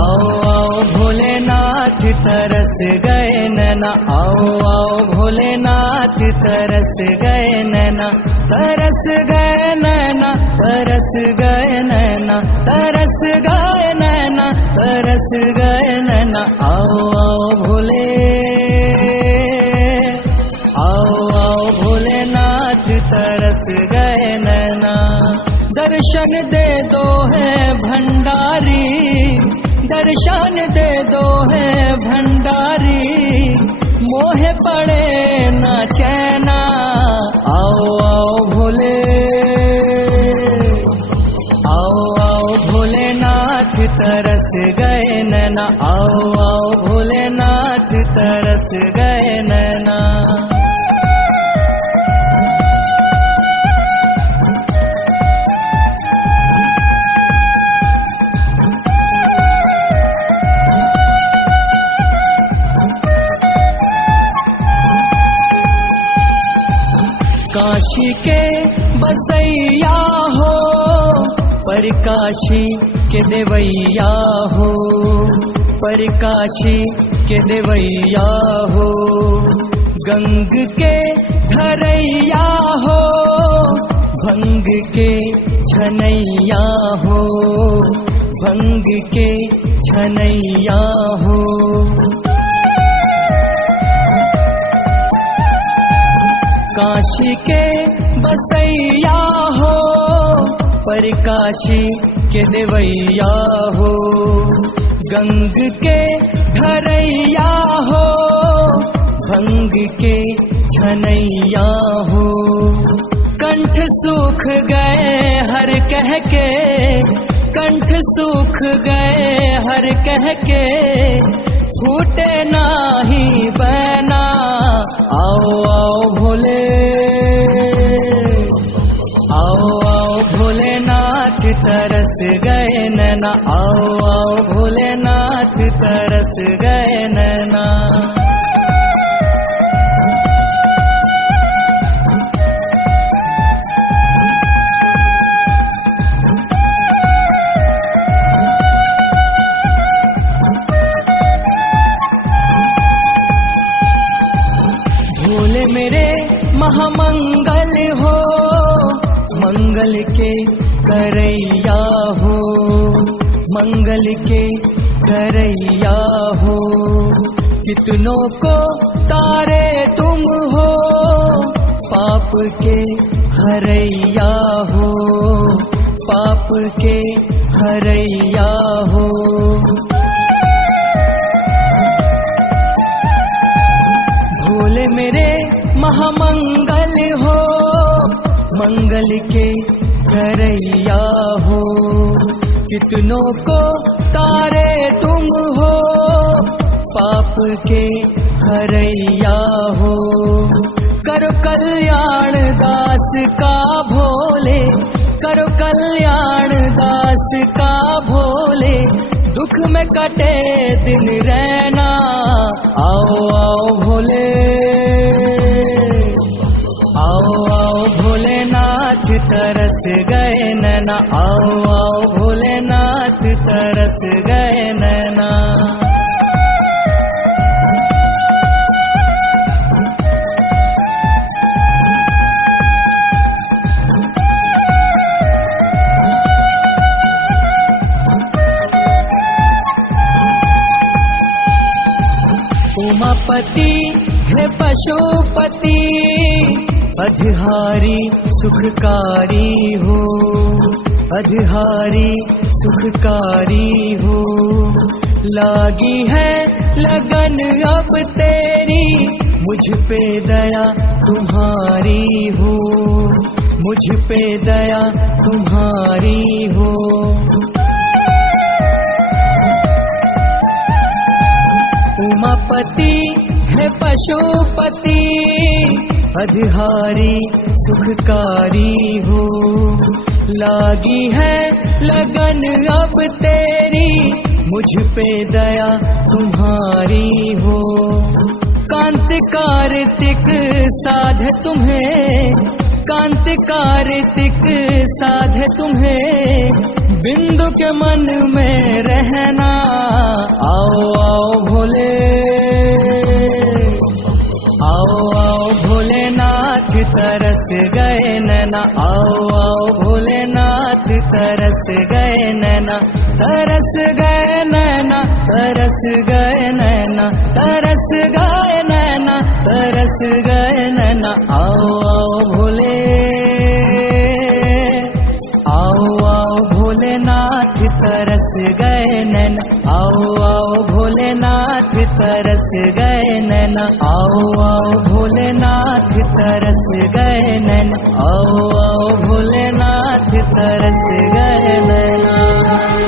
आओ आओ भोलेनाथ तरस गए नैना, आओ आओ भोलेनाथ तरस गए नैना, तरस गए नैना, तरस गए नैना, तरस गए नैना, तरस गए नैना। आओ आओ भोले, आओ आओ भोलेनाथ तरस गए नैना। दर्शन दे दो है भंडारी, दर्शन दे दो है भंडारी, मोहे पड़े ना चैना। आओ आओ भोले, आओ आओ भोलेनाथ तरस गए नैना, आओ आओ भोलेनाथ तरस गए नैना। काशी के बसैया हो, पर काशी के देवैया हो, पर काशी के देवैया हो। गंग के धरैया हो, भंग के छनैया हो, भंग के छनैया हो। काशी के बसैया हो, पर काशी के देवैया हो। गंग के धरैया हो, भंग के छनैया हो। कंठ सूख गए हर कह के, कंठ सूख गए हर कह के, फूटे नाही बना। आओ आओ भोले, आओ आओ भोलेनाथ तरस गए नैना, आओ आओ भोलेनाथ तरस गए नैना। भोले मेरे महामंगल हो, मंगल के करैया हो, मंगल के करैया हो। कितनों को तारे तुम हो, पाप के हरैया हो, पाप के हरैया हो। भोले मेरे महामंगल हो, मंगल के करैया हो। कितनों को तारे तुम हो, पाप के हरैया हो। करो कल्याण दास का भोले, करो कल्याण दास का भोले, दुख में कटे दिन रहना। आओ आओ भोले, आओ आओ भोलेनाथ तरस गए नैना, आओ आओ भोलेनाथ तरस गए नैना। उमापति है पशुपति, अधिहारी सुखकारी हो, अधिहारी सुखकारी हो। लागी है लगन अब तेरी, मुझ पे दया तुम्हारी हो, मुझ पे दया तुम्हारी हो। उमापति है पशुपति, अधिहारी सुखकारी हो। लागी है लगन अब तेरी, मुझ पे दया तुम्हारी हो। कांत कार्तिक साध तुम्हें, कांत कार्तिक साध तुम्हें, बिंदु के मन में रहना। तरस गए नैना, तरस गए नैना, तरस गए नैना, तरस गए नैना, तरस गए नैना। आओ आओ भोले, आओ आओ भोलेनाथ, तरस गए नैना, आओ आओ भोलेनाथ, तरस गए नैना, आओ आओ भोलेनाथ, तरस गए नैना, आओ आओ भोलेनाथ, तरस गए नैना।